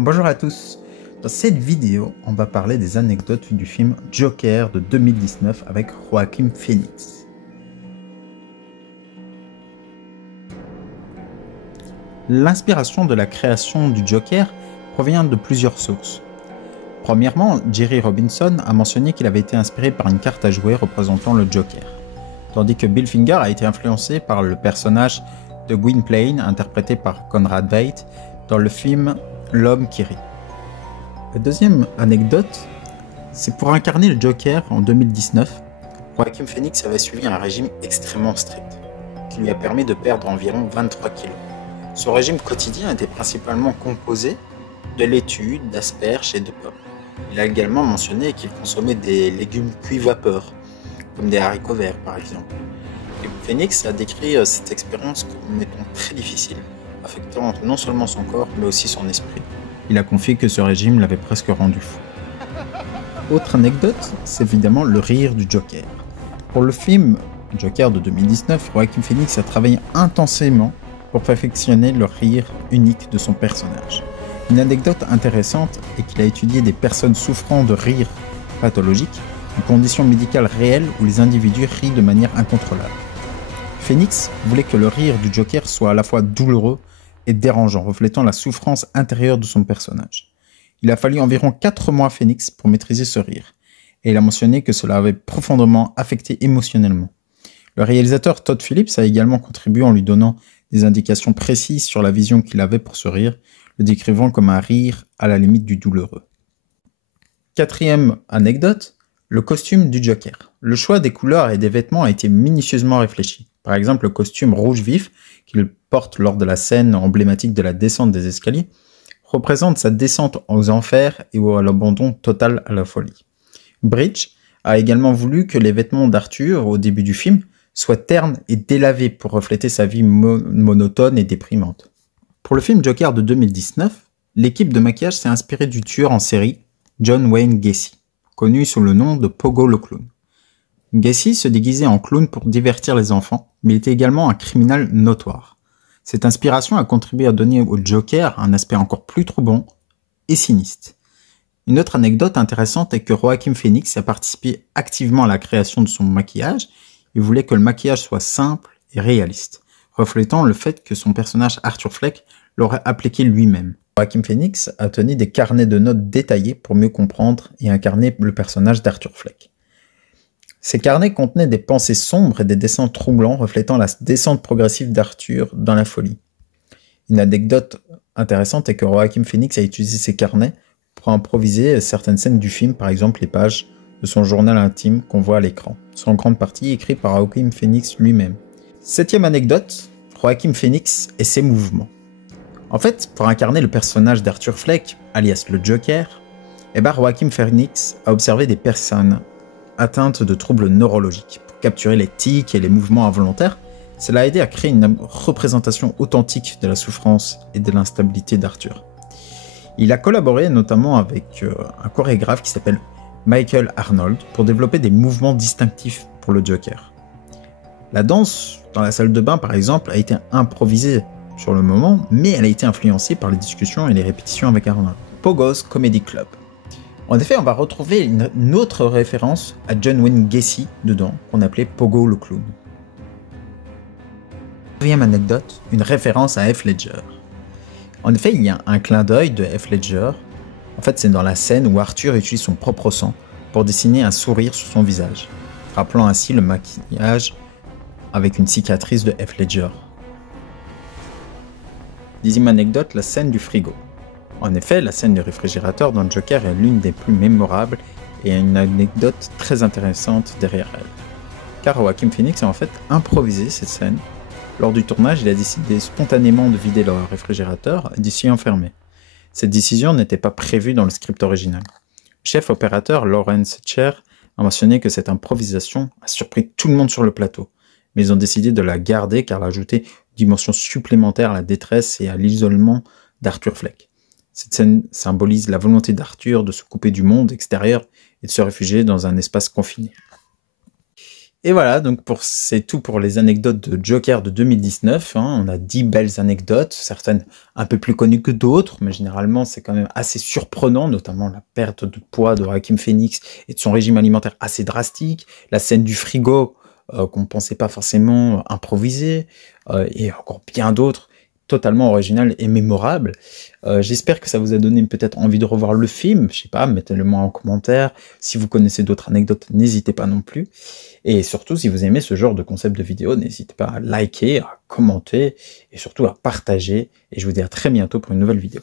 Bonjour à tous, dans cette vidéo, on va parler des anecdotes du film Joker de 2019 avec Joaquin Phoenix. L'inspiration de la création du Joker provient de plusieurs sources. Premièrement, Jerry Robinson a mentionné qu'il avait été inspiré par une carte à jouer représentant le Joker, tandis que Bill Finger a été influencé par le personnage de Gwynplaine interprété par Conrad Veidt dans le film L'homme qui rit. La deuxième anecdote, c'est pour incarner le Joker en 2019, Joaquin Phoenix avait suivi un régime extrêmement strict, qui lui a permis de perdre environ 23 kg. Son régime quotidien était principalement composé de laitue, d'asperges et de pommes. Il a également mentionné qu'il consommait des légumes cuits vapeur, comme des haricots verts par exemple. Et Phoenix a décrit cette expérience comme étant très difficile, affectant non seulement son corps mais aussi son esprit. Il a confié que ce régime l'avait presque rendu fou. Autre anecdote, c'est évidemment le rire du Joker. Pour le film Joker de 2019, Joaquin Phoenix a travaillé intensément pour perfectionner le rire unique de son personnage. Une anecdote intéressante est qu'il a étudié des personnes souffrant de rire pathologique, une condition médicale réelle où les individus rient de manière incontrôlable. Phoenix voulait que le rire du Joker soit à la fois douloureux et dérangeant, reflétant la souffrance intérieure de son personnage. Il a fallu environ 4 mois à Phoenix pour maîtriser ce rire, et il a mentionné que cela avait profondément affecté émotionnellement. Le réalisateur Todd Phillips a également contribué en lui donnant des indications précises sur la vision qu'il avait pour ce rire, le décrivant comme un rire à la limite du douloureux. Quatrième anecdote, le costume du Joker. Le choix des couleurs et des vêtements a été minutieusement réfléchi. Par exemple, le costume rouge vif qu'il porte lors de la scène emblématique de la descente des escaliers représente sa descente aux enfers et à l'abandon total à la folie. Bridge a également voulu que les vêtements d'Arthur au début du film soient ternes et délavés pour refléter sa vie monotone et déprimante. Pour le film Joker de 2019, l'équipe de maquillage s'est inspirée du tueur en série John Wayne Gacy, connu sous le nom de Pogo le clown. Gacy se déguisait en clown pour divertir les enfants, mais il était également un criminel notoire. Cette inspiration a contribué à donner au Joker un aspect encore plus troublant et sinistre. Une autre anecdote intéressante est que Joaquin Phoenix a participé activement à la création de son maquillage. Il voulait que le maquillage soit simple et réaliste, reflétant le fait que son personnage Arthur Fleck l'aurait appliqué lui-même. Joaquin Phoenix a tenu des carnets de notes détaillés pour mieux comprendre et incarner le personnage d'Arthur Fleck. Ces carnets contenaient des pensées sombres et des dessins troublants reflétant la descente progressive d'Arthur dans la folie. Une anecdote intéressante est que Joaquin Phoenix a utilisé ces carnets pour improviser certaines scènes du film, par exemple les pages de son journal intime qu'on voit à l'écran, sont en grande partie écrits par Joaquin Phoenix lui-même. Septième anecdote, Joaquin Phoenix et ses mouvements. En fait, pour incarner le personnage d'Arthur Fleck, alias le Joker, Joaquin Phoenix a observé des personnes atteintes de troubles neurologiques. Pour capturer les tics et les mouvements involontaires, cela a aidé à créer une représentation authentique de la souffrance et de l'instabilité d'Arthur. Il a collaboré notamment avec un chorégraphe qui s'appelle Michael Arnold pour développer des mouvements distinctifs pour le Joker. La danse dans la salle de bain par exemple a été improvisée sur le moment, mais elle a été influencée par les discussions et les répétitions avec Arnold. Pogo's Comedy Club. En effet, on va retrouver une autre référence à John Wayne Gacy dedans, qu'on appelait Pogo le clown. Deuxième anecdote, une référence à Heath Ledger. En effet, il y a un clin d'œil de Heath Ledger. En fait, c'est dans la scène où Arthur utilise son propre sang pour dessiner un sourire sur son visage, rappelant ainsi le maquillage avec une cicatrice de Heath Ledger. Dixième anecdote, la scène du frigo. En effet, la scène du réfrigérateur dans Joker est l'une des plus mémorables et a une anecdote très intéressante derrière elle. Car Joaquin Phoenix a en fait improvisé cette scène. Lors du tournage, il a décidé spontanément de vider le réfrigérateur et d'y s'y enfermer. Cette décision n'était pas prévue dans le script original. Le chef opérateur Lawrence Cher a mentionné que cette improvisation a surpris tout le monde sur le plateau, mais ils ont décidé de la garder car elle ajoutait une dimension supplémentaire à la détresse et à l'isolement d'Arthur Fleck. Cette scène symbolise la volonté d'Arthur de se couper du monde extérieur et de se réfugier dans un espace confiné. Et voilà, donc c'est tout pour les anecdotes de Joker de 2019. Hein. On a 10 belles anecdotes, certaines un peu plus connues que d'autres, mais généralement c'est quand même assez surprenant, notamment la perte de poids de Joaquin Phoenix et de son régime alimentaire assez drastique, la scène du frigo qu'on ne pensait pas forcément improvisée, et encore bien d'autres totalement originales et mémorables. J'espère que ça vous a donné peut-être envie de revoir le film, je sais pas, mettez-le moi en commentaire. Si vous connaissez d'autres anecdotes, n'hésitez pas non plus. Et surtout, si vous aimez ce genre de concept de vidéo, n'hésitez pas à liker, à commenter et surtout à partager. Et je vous dis à très bientôt pour une nouvelle vidéo.